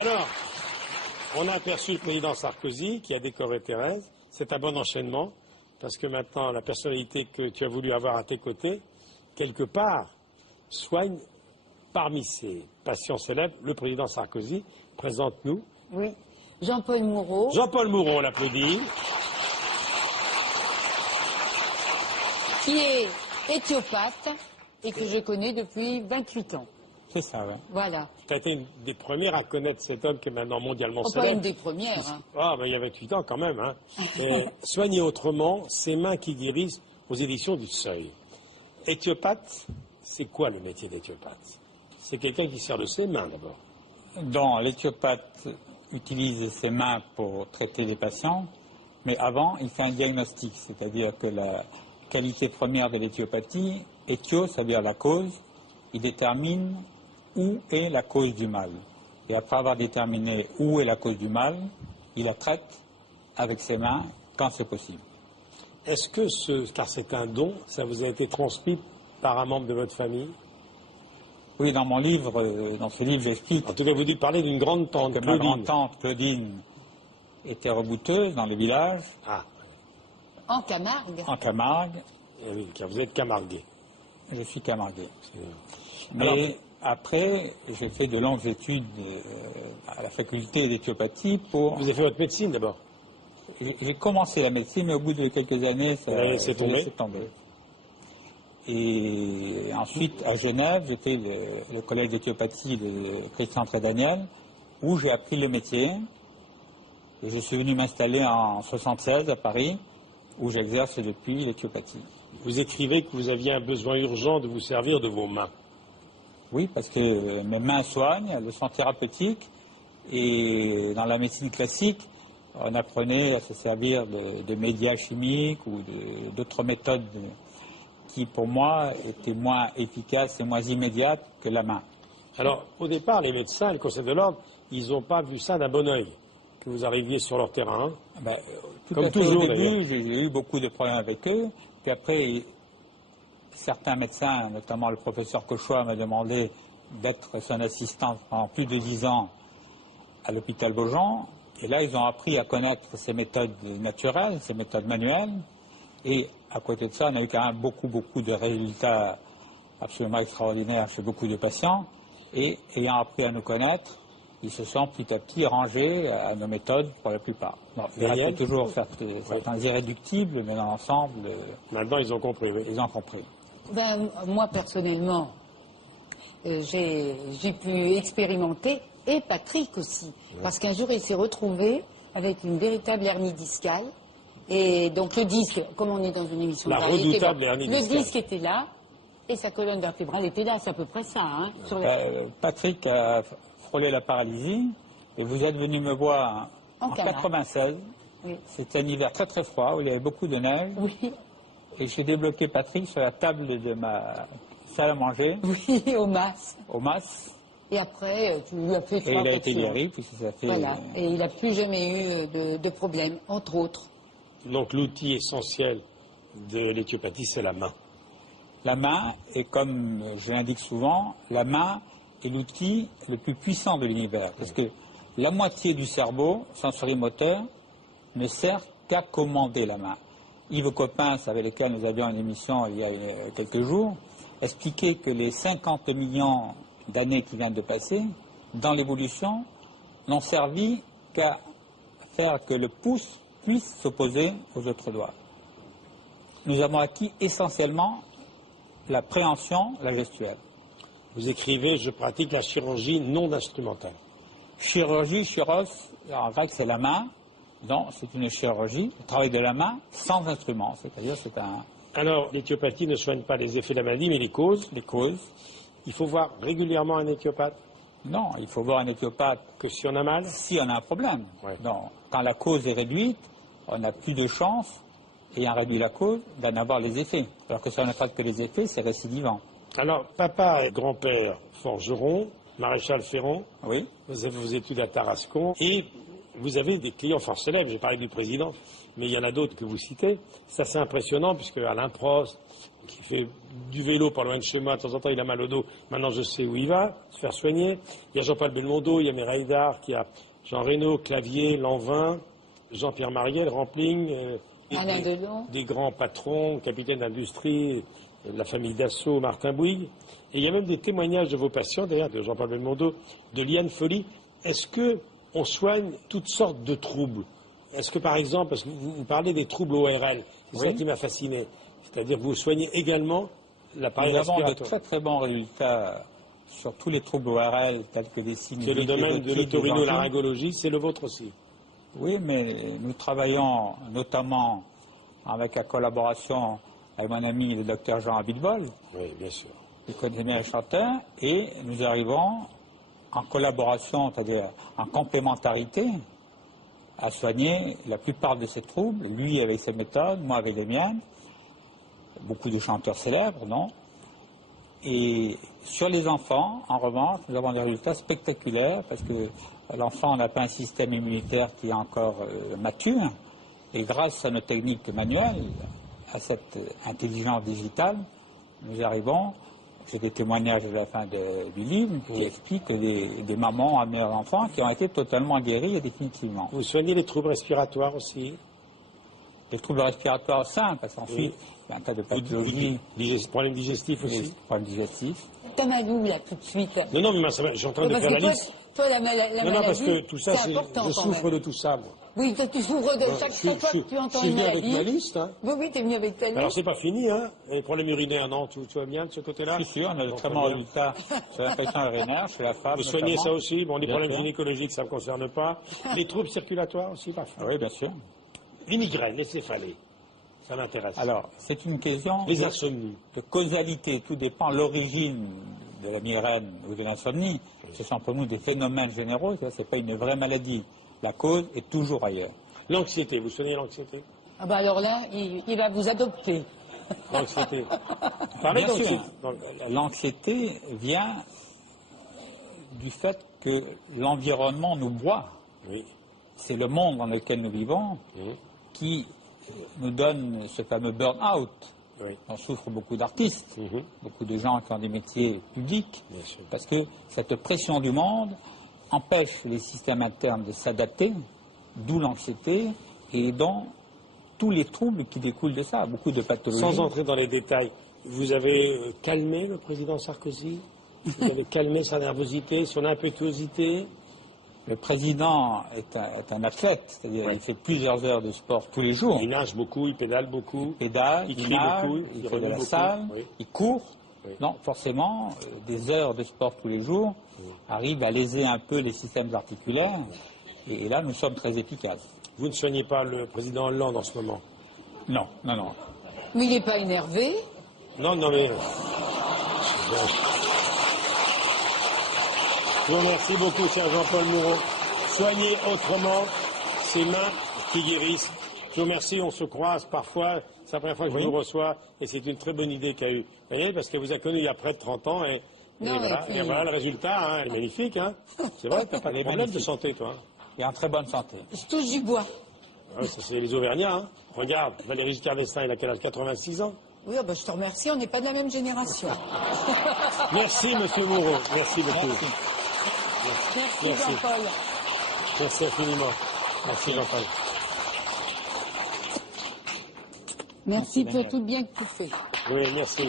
Alors, on a aperçu le président Sarkozy qui a décoré Thérèse. C'est un bon enchaînement, parce que maintenant, la personnalité que tu as voulu avoir à tes côtés, quelque part, soigne parmi ses patients célèbres le président Sarkozy. Présente-nous. Oui. Jean-Paul Moureau. Jean-Paul Moureau, on l'applaudit. Qui est éthiopathe et que je connais depuis 28 ans. C'est ça, oui. Voilà. Tu as été une des premières à connaître cet homme qui est maintenant mondialement Pas célèbre. une des premières. Hein. Ah, ben il y a 28 ans quand même. Hein. Et Soigner autrement, ses mains qui guérissent aux éditions du Seuil. Éthiopathe, c'est quoi le métier d'éthiopathe? C'est quelqu'un qui sert de ses mains d'abord. Donc, l'éthiopathe utilise ses mains pour traiter les patients, mais avant, il fait un diagnostic, c'est-à-dire que la qualité première de l'éthiopathie, éthio, ça veut dire la cause, il détermine où est la cause du mal. Et après avoir déterminé où est la cause du mal, il la traite avec ses mains quand c'est possible. Est-ce que, car c'est un don, ça vous a été transmis par un membre de votre famille? Oui, dans mon livre, dans ce livre, j'explique En tout cas, vous dites parler d'une grande tante, que ma grand-tante Claudine était rebouteuse dans le village, En Camargue. en Camargue. Eh oui, car vous êtes camarguais. Je suis camarguais. Mais Alors, après, j'ai fait de longues études à la faculté d'éthiopathie pour... vous avez fait votre médecine d'abord. J'ai commencé la médecine, mais au bout de quelques années, ça avez laissé tomber. Et ensuite, à Genève, j'ai fait le collège d'éthiopathie de Christian Trédaniel, où j'ai appris le métier. Et je suis venu m'installer en 1976 à Paris, où j'exerce depuis l'éthiopathie. Vous écrivez que vous aviez un besoin urgent de vous servir de vos mains. Oui, parce que mes mains soignent, elles sont thérapeutiques, et dans la médecine classique, on apprenait à se servir de médias chimiques ou d'autres méthodes qui, pour moi, étaient moins efficaces et moins immédiates que la main. Alors, au départ, les médecins, le Conseil de l'ordre, ils n'ont pas vu ça d'un bon oeil, que vous arriviez sur leur terrain. Ben, Comme toujours, au d'ailleurs. début, j'ai eu beaucoup de problèmes avec eux. Puis après, certains médecins, notamment le professeur Cauchois, m'a demandé d'être son assistant pendant plus de 10 ans à l'hôpital Beaujon. Et là, ils ont appris à connaître ces méthodes naturelles, ces méthodes manuelles. Et à côté de ça, on a eu quand même beaucoup de résultats absolument extraordinaires chez beaucoup de patients. Et ayant appris à nous connaître, ils se sont petit à petit rangés à nos méthodes pour la plupart. Bon, il reste toujours certains irréductibles, mais dans l'ensemble, Maintenant, ils ont compris, oui. ils ont compris. Ben, moi, personnellement, j'ai pu expérimenter, et Patrick aussi, parce qu'un jour, il s'est retrouvé avec une véritable hernie discale. Et donc, le disque, comme on est dans une émission La de variété, redoutable hernie le discale. disque était là, et sa colonne vertébrale était là, c'est à peu près ça. Hein, sur Patrick a frôlé la paralysie, et vous êtes venu me voir en Camargue. 96. Oui. C'était un hiver très très froid, où il y avait beaucoup de neige. Oui, Et j'ai débloqué Patrick sur la table de ma salle à manger, oui, au MAS. au MAS. Et après, tu lui as fait Et 3 il a 4 été séances. guéri, puisque ça fait... Voilà, et il n'a plus jamais eu de problème, entre autres. Donc, l'outil essentiel de l'éthiopathie, c'est la main. La main, et comme je l'indique souvent, la main est l'outil le plus puissant de l'univers. Parce que la moitié du cerveau sensorimoteur ne sert qu'à commander la main. Yves Coppens, avec lequel nous avions une émission il y a quelques jours, expliquait que les 50 millions d'années qui viennent de passer, dans l'évolution, n'ont servi qu'à faire que le pouce puisse s'opposer aux autres doigts. Nous avons acquis essentiellement la préhension, la gestuelle. Vous écrivez, je pratique la chirurgie non instrumentale. Chirurgie, chiros, en grec c'est la main, donc c'est une chirurgie, le travail de la main sans instrument, c'est-à-dire c'est un... Alors, l'éthiopathie ne soigne pas les effets de la maladie, mais les causes. Les causes. Il faut voir régulièrement un éthiopathe. Non, il faut voir un éthiopathe Que si on a mal, si on a un problème. Ouais. Donc, quand la cause est réduite, on a plus de chances, ayant réduit la cause, d'en avoir les effets. Alors que si on n'a pas que les effets, c'est récidivant. alors, papa et grand-père forgeron, maréchal Ferrand, Oui. vous avez vos études à Tarascon, et vous avez des clients fort célèbres. J'ai parlé du président, mais il y en a d'autres que vous citez. C'est assez impressionnant, puisque Alain Prost, qui fait du vélo pas loin de chez moi, de temps en temps il a mal au dos, maintenant je sais où il va, se faire soigner. Il y a Jean-Paul Belmondo, il y a Mireille Darc, il y a Jean Reno, Clavier, Lanvin, Jean-Pierre Mariel, Rampling, Alain Delon. Des grands patrons, capitaines d'industrie, la famille Dassault, Martin Bouygues. Et il y a même des témoignages de vos patients, d'ailleurs, de Jean-Paul Belmondo, de Liane Folly. Est-ce qu'on soigne toutes sortes de troubles? Est-ce que, par exemple, parce que vous parlez des troubles ORL, c'est ça qui m'a fasciné. C'est-à-dire que vous soignez également l'appareil respiratoire. Nous avons de très très bons résultats sur tous les troubles ORL, tels que des signes. C'est le domaine de l'otorhinolaryngologie, c'est le vôtre aussi. Oui, mais nous travaillons notamment avec la collaboration avec mon ami le docteur Jean Abitbol. Oui, bien sûr. Qui connaît bien les chanteurs, et nous arrivons en collaboration, c'est-à-dire en complémentarité, à soigner la plupart de ces troubles, lui avec ses méthodes, moi avec les miennes, beaucoup de chanteurs célèbres, non? Et sur les enfants, en revanche, nous avons des résultats spectaculaires, parce que l'enfant n'a pas un système immunitaire qui est encore mature, et grâce à nos techniques manuelles, à cette intelligence digitale, nous arrivons. J'ai des témoignages à la fin du livre qui expliquent que des mamans ont amené leurs enfants qui ont été totalement guéris et définitivement. Vous soignez les troubles respiratoires aussi? Les troubles respiratoires simples, parce qu'ensuite, il y a un cas de pathologie. Problème digestif aussi? Problème digestif. Camalou, là, tout de suite. Non, mais j'ai en train de faire la liste. Toi, la maladie, non, parce que tout ça, je souffre de tout ça, moi. Oui, tu souffres de chaque fois que tu entends une maladie. Je suis venu avec ma liste. Hein. Oui, tu es venu avec ta liste. Alors, c'est pas fini, hein. Les problèmes urinaires, non, tout va bien de ce côté-là? Je suis sûr, on a de très bons résultats sur l'infection urinaire, chez la femme. Vous soignez ça aussi? Bon, les problèmes gynécologiques, ça ne me concerne pas. Les troubles circulatoires aussi, parfois. Oui, bien sûr. Les migraines, les céphalées, ça m'intéresse. Alors, c'est une question les insomnies. De causalité. Tout dépend de l'origine de la migraine ou de l'insomnie. Ce sont pour nous des phénomènes généraux, ce n'est pas une vraie maladie. La cause est toujours ailleurs. L'anxiété, vous soignez l'anxiété? Ah bah alors là, il va vous adopter. L'anxiété. Bien sûr, l'anxiété vient du fait que l'environnement nous broie. Oui. C'est le monde dans lequel nous vivons qui nous donne ce fameux burn-out. Oui. On souffre beaucoup d'artistes, beaucoup de gens qui ont des métiers publics, parce que cette pression du monde empêche les systèmes internes de s'adapter, d'où l'anxiété et donc tous les troubles qui découlent de ça, beaucoup de pathologies. Sans entrer dans les détails, vous avez calmé le président Sarkozy? Vous avez calmé sa nervosité, son impétuosité? Le président est un athlète, c'est-à-dire il fait plusieurs heures de sport tous les jours. Il nage beaucoup, il pédale beaucoup. Il pédale, il nage, beaucoup, il fait de la salle, il court. Non, forcément, des heures de sport tous les jours arrivent à léser un peu les systèmes articulaires. Et là, nous sommes très efficaces. Vous ne soignez pas le président Hollande en ce moment? Non, non, non. Mais il n'est pas énervé? Non, mais... Je vous remercie beaucoup, cher Jean-Paul Mouron. Soignez autrement ces mains qui guérissent. Je vous remercie, on se croise parfois. C'est la première fois que je vous reçois et c'est une très bonne idée qu'a eue. Vous voyez, parce qu'elle vous a connu il y a près de 30 ans et voilà le résultat. Hein, elle est magnifique. Hein. C'est vrai, tu n'as pas de problème de santé, toi. Il est en très bonne santé. Je touche du bois. Ouais, ça, c'est les Auvergnats. Hein. Regarde, Valéry Giscard d'Estaing, il a quel âge? 86 ans. Oui, oh ben je te remercie, on n'est pas de la même génération. Merci, monsieur Mouron. Merci beaucoup. Merci Jean-Paul. Merci infiniment. Merci Jean-Paul. Merci pour tout le bien que tu fais. Oui, merci.